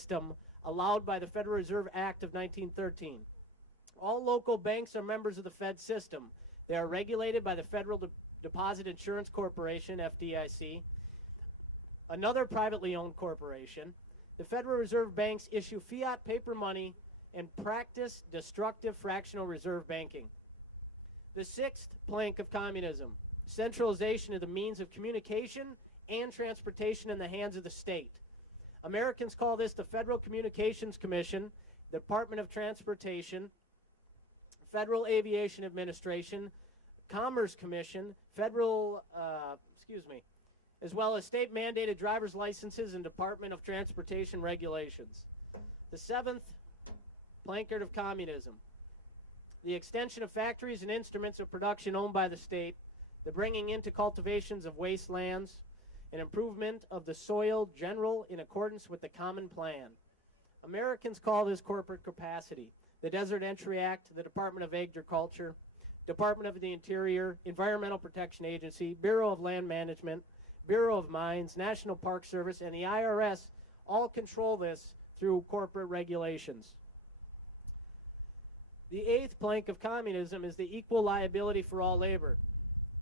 system allowed by the Federal Reserve Act of 1913. All local banks are members of the Fed system. They are regulated by the Federal Deposit Insurance Corporation, FDIC, another privately owned corporation. The Federal Reserve banks issue fiat paper money and practice destructive fractional reserve banking. The sixth plank of communism, centralization of the means of communication and transportation in the hands of the state. Americans call this the Federal Communications Commission, the Department of Transportation, Federal Aviation Administration, Commerce Commission, as well as state-mandated driver's licenses and Department of Transportation regulations. The seventh placard of communism, the extension of factories and instruments of production owned by the state, the bringing into cultivations of wastelands, an improvement of the soil general in accordance with the common plan. Americans call this corporate capacity. The Desert Entry Act, the Department of Agriculture, Department of the Interior, Environmental Protection Agency, Bureau of Land Management, Bureau of Mines, National Park Service, and the IRS all control this through corporate regulations. The eighth plank of communism is the equal liability for all labor.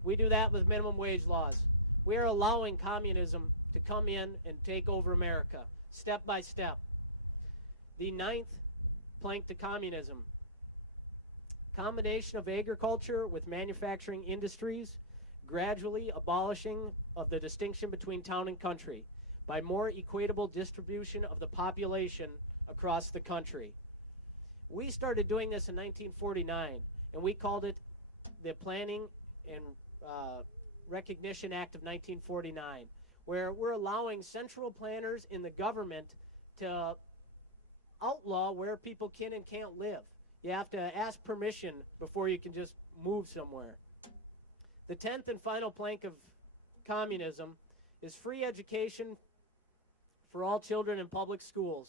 We do that with minimum wage laws. We are allowing communism to come in and take over America, step by step. The ninth plank to communism, combination of agriculture with manufacturing industries, gradually abolishing of the distinction between town and country by more equitable distribution of the population across the country. We started doing this in 1949, and we called it the Planning and Recognition Act of 1949, where we're allowing central planners in the government to outlaw where people can and can't live. You have to ask permission before you can just move somewhere. The 10th and final plank of communism is free education for all children in public schools.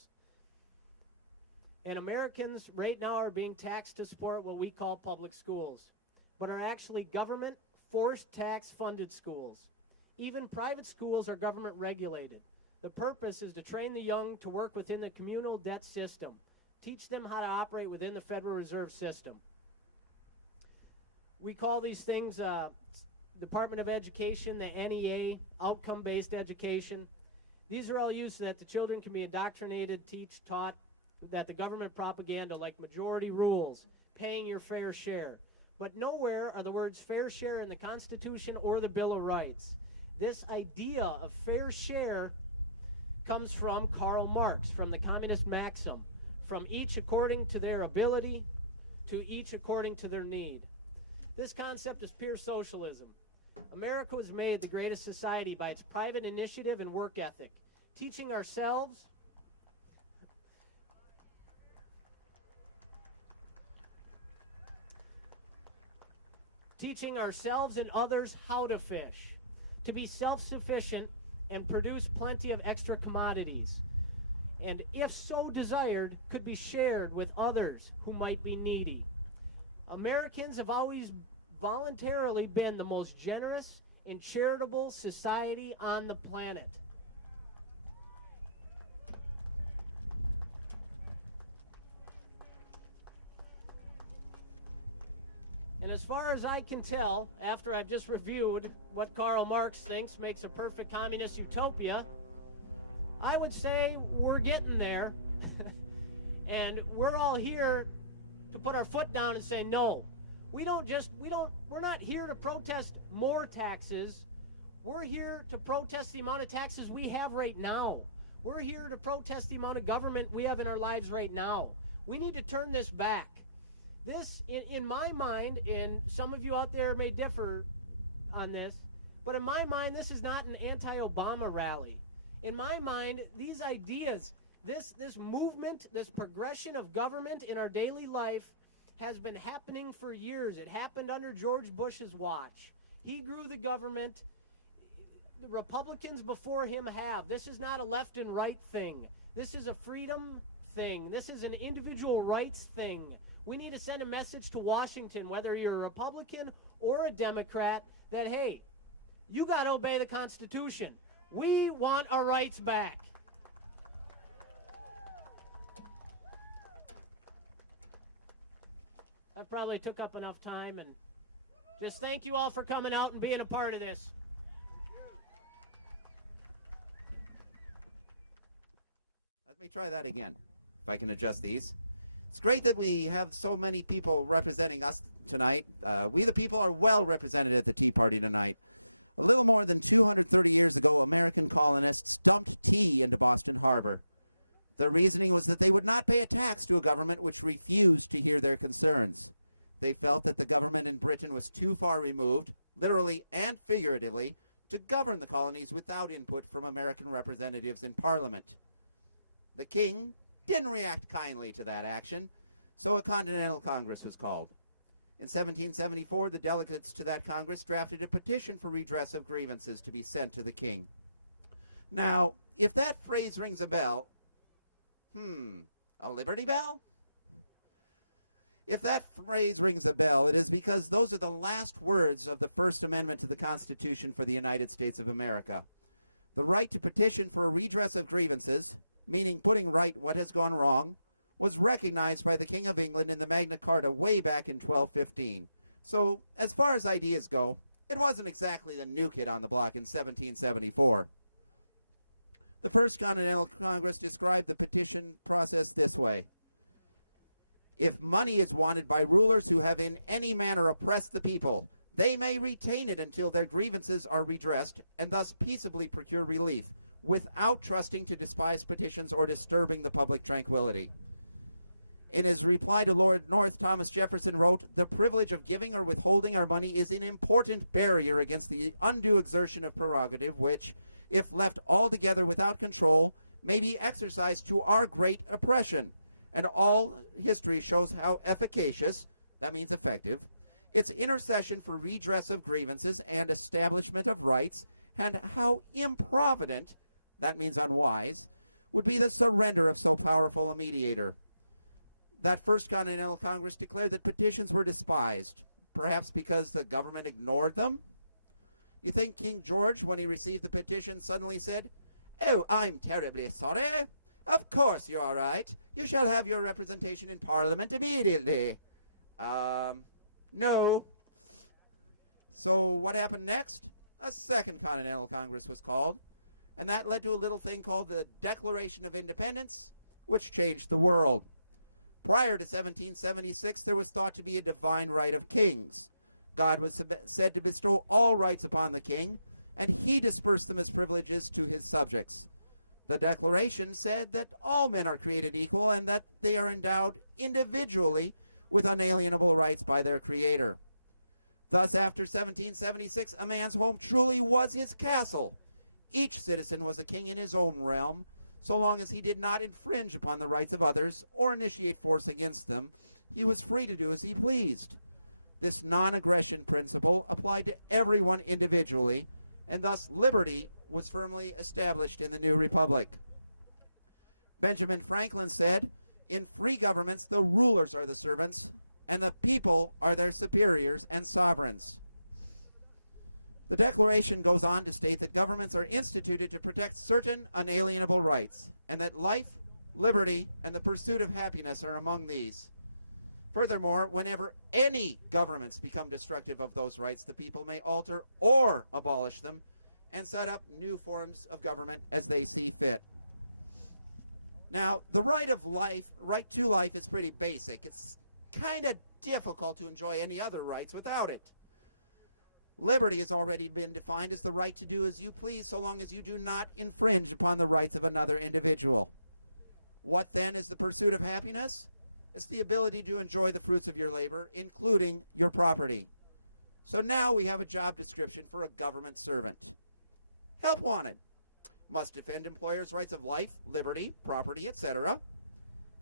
And Americans right now are being taxed to support what we call public schools, but are actually government forced tax funded schools. Even private schools are government regulated. The purpose is to train the young to work within the communal debt system, teach them how to operate within the Federal Reserve System. We call these things Department of Education, the NEA, outcome-based education. These are all used so that the children can be indoctrinated, taught that the government propaganda like majority rules, paying your fair share. But nowhere are the words fair share in the Constitution or the Bill of Rights. This idea of fair share comes from Karl Marx, from the communist maxim, from each according to their ability to each according to their need. This concept is pure socialism. America was made the greatest society by its private initiative and work ethic, teaching ourselves and others how to fish, to be self-sufficient and produce plenty of extra commodities, and if so desired, could be shared with others who might be needy. Americans have always voluntarily been the most generous and charitable society on the planet. And as far as I can tell, after I've just reviewed what Karl Marx thinks makes a perfect communist utopia, I would say we're getting there. And we're all here to put our foot down and say no. We're not here to protest more taxes. We're here to protest the amount of taxes we have right now. We're here to protest the amount of government we have in our lives right now. We need to turn this back. This, in my mind, and some of you out there may differ on this, but in my mind, this is not an anti-Obama rally. In my mind, these ideas, this movement, this progression of government in our daily life has been happening for years. It happened under George Bush's watch. He grew the government. The Republicans before him have. This is not a left and right thing. This is a freedom thing. This is an individual rights thing. We need to send a message to Washington, whether you're a Republican or a Democrat, that, hey, you got to obey the Constitution. We want our rights back. I've probably took up enough time, and just thank you all for coming out and being a part of this. Let me try that again, if I can adjust these. It's great that we have so many people representing us tonight. We the people are well represented at the Tea Party tonight. A little more than 230 years ago, American colonists dumped tea into Boston Harbor. Their reasoning was that they would not pay a tax to a government which refused to hear their concerns. They felt that the government in Britain was too far removed, literally and figuratively, to govern the colonies without input from American representatives in Parliament. The king didn't react kindly to that action, so a Continental Congress was called. In 1774, the delegates to that Congress drafted a petition for redress of grievances to be sent to the king. Now, if that phrase rings a bell, a Liberty Bell? If that phrase rings a bell, it is because those are the last words of the First Amendment to the Constitution for the United States of America. The right to petition for a redress of grievances, meaning putting right what has gone wrong, was recognized by the King of England in the Magna Carta way back in 1215. So, as far as ideas go, it wasn't exactly the new kid on the block in 1774. The First Continental Congress described the petition process this way. If money is wanted by rulers who have in any manner oppressed the people, they may retain it until their grievances are redressed, and thus peaceably procure relief, without trusting to despised petitions or disturbing the public tranquility. In his reply to Lord North, Thomas Jefferson wrote, "The privilege of giving or withholding our money is an important barrier against the undue exertion of prerogative which, if left altogether without control, may be exercised to our great oppression. And all history shows how efficacious, that means effective, its intercession for redress of grievances and establishment of rights, and how improvident, that means unwise, would be the surrender of so powerful a mediator." That First Continental Congress declared that petitions were despised, perhaps because the government ignored them? You think King George, when he received the petition, suddenly said, "Oh, I'm terribly sorry. Of course you're all right. You shall have your representation in Parliament immediately." No. So what happened next? A Second Continental Congress was called, and that led to a little thing called the Declaration of Independence, which changed the world. Prior to 1776, there was thought to be a divine right of kings. God was said to bestow all rights upon the king, and he dispersed them as privileges to his subjects. The Declaration said that all men are created equal and that they are endowed individually with unalienable rights by their Creator. Thus, after 1776, a man's home truly was his castle. Each citizen was a king in his own realm, so long as he did not infringe upon the rights of others or initiate force against them. He was free to do as he pleased. This non-aggression principle applied to everyone individually, and thus liberty was firmly established in the new republic. Benjamin Franklin said, "In free governments, the rulers are the servants, and the people are their superiors and sovereigns." The Declaration goes on to state that governments are instituted to protect certain unalienable rights, and that life, liberty, and the pursuit of happiness are among these. Furthermore, whenever any governments become destructive of those rights, the people may alter or abolish them and set up new forms of government as they see fit. Now, the right to life is pretty basic. It's kind of difficult to enjoy any other rights without it. Liberty has already been defined as the right to do as you please so long as you do not infringe upon the rights of another individual. What then is the pursuit of happiness? It's the ability to enjoy the fruits of your labor, including your property. So now we have a job description for a government servant. Help wanted. Must defend employers' rights of life, liberty, property, etc.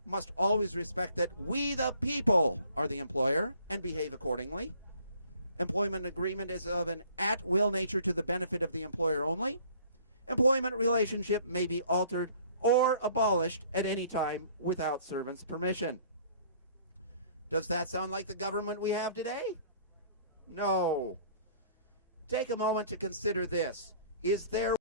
Must always respect that we the people are the employer and behave accordingly. Employment agreement is of an at-will nature to the benefit of the employer only. Employment relationship may be altered or abolished at any time without servant's permission. Does that sound like the government we have today? No. Take a moment to consider this. Is there